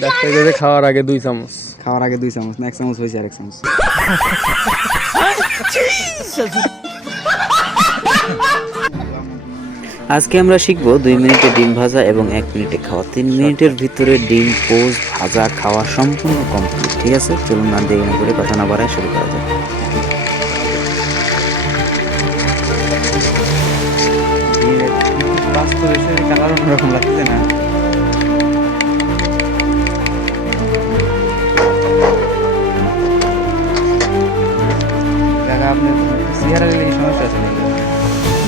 Doctor কাছে খাওয়ার আগে দুই চামচ। খাওয়ার আগে দুই চামচ না এক চামচ হয়েছে আর এক চামচ। আজকে আমরা শিখব দুই মিনিটে ডিম ভাজা এবং এক মিনিটে খাওয়া। তিন মিনিটের ভিতরে ডিম পোজ ভাজা খাওয়া সম্পূর্ণ কমপ্লিট ঠিক আছে? চলুন না দেরি না করে কথা না বাড়ায় শুরু করা যাক। বাস্তবে কালার অন্যরকম লাগছে না। চেহারা লেগে সমস্যা আছে নাকি?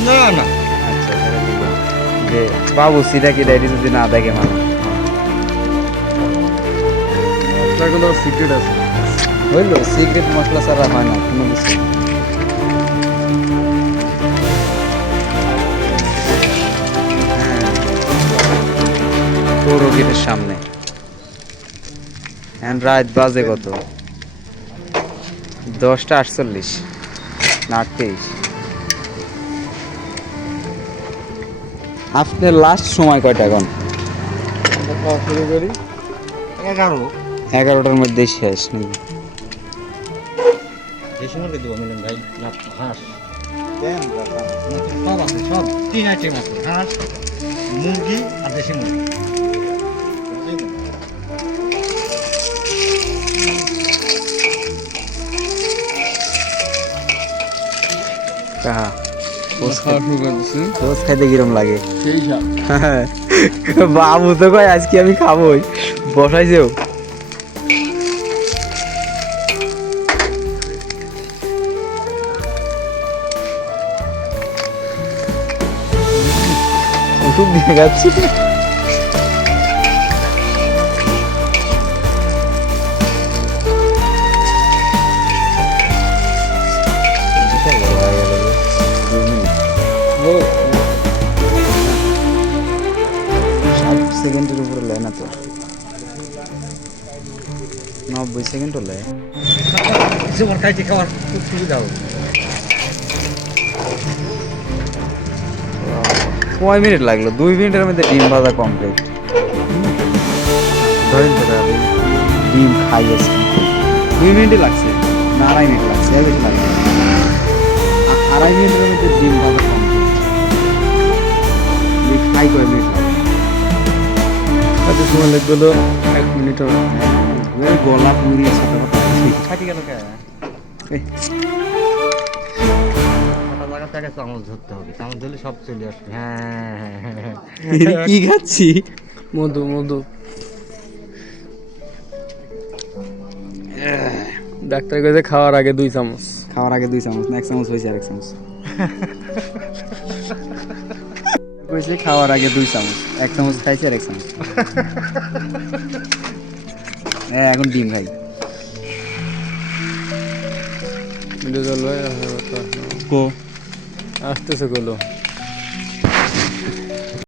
না না। আচ্ছা। যে বাবু সিটা কি যদি না দেখে মানুষ? কোনো সিক্রেট আছে। হইল সিক্রেট মশলা ছাড়া হয় না কোনো কিছু। গেটের সামনে। এখন রাত বাজে কত? দশটা আটচল্লিশ। না আটত্রিশ আপনার লাস্ট সময় কয়টা এখন? শুরু করি। এগারো। এগারোটার মধ্যেই শেষ নাকি? দেবো মিলন ভাই হাঁস সব আছে সব। তিন আইটেম আছে হাঁস মুরগি আর দেশি মুরগি। কাহা রোজ খাইতে কিরম লাগে? সাপ বাবু তো কয় আজকে আমি খাবোই। বসাইছেও। ওষুধ দিয়ে যাচ্ছি ষাট সেকেন্ডের উপরে লেয় না তো নব্বই সেকেন্ড হলে কিছু আমার খাইতে খাওয়ার খুব সুবিধা হবে। কয় মিনিট লাগল? দুই মিনিটের মধ্যে ডিম ভাজা কমপ্লিট ধরেন ডিম খাইয়েছি দুই মিনিটই লাগছে। না আড়াই মিনিট লাগছে এক মিনিট লাগছে। আড়াই মিনিটের মধ্যে ডিম ভাজা কয় মিনিট লাগে কত সময় লাগল এক মিনিট ওই গলা পুড়িয়ে সাথে কথা গেল কে? ধরতে হবে। চামচ ধরলে সব চলে আসবে। হ্যাঁ। হ্যাঁ হ্যাঁ হ্যাঁ কি খাচ্ছি মধু মধু। ডাক্তার খাওয়ার আগে দুই চামচ। খাওয়ার আগে দুই চামচ না এক চামচ হয়েছে আর এক চামচ। কইছে খাওয়ার আগে দুই চামচ, এক চামচ খাইছে আর এক চামচ। হ্যাঁ এখন ডিম ভাই কো আসতেছে কলো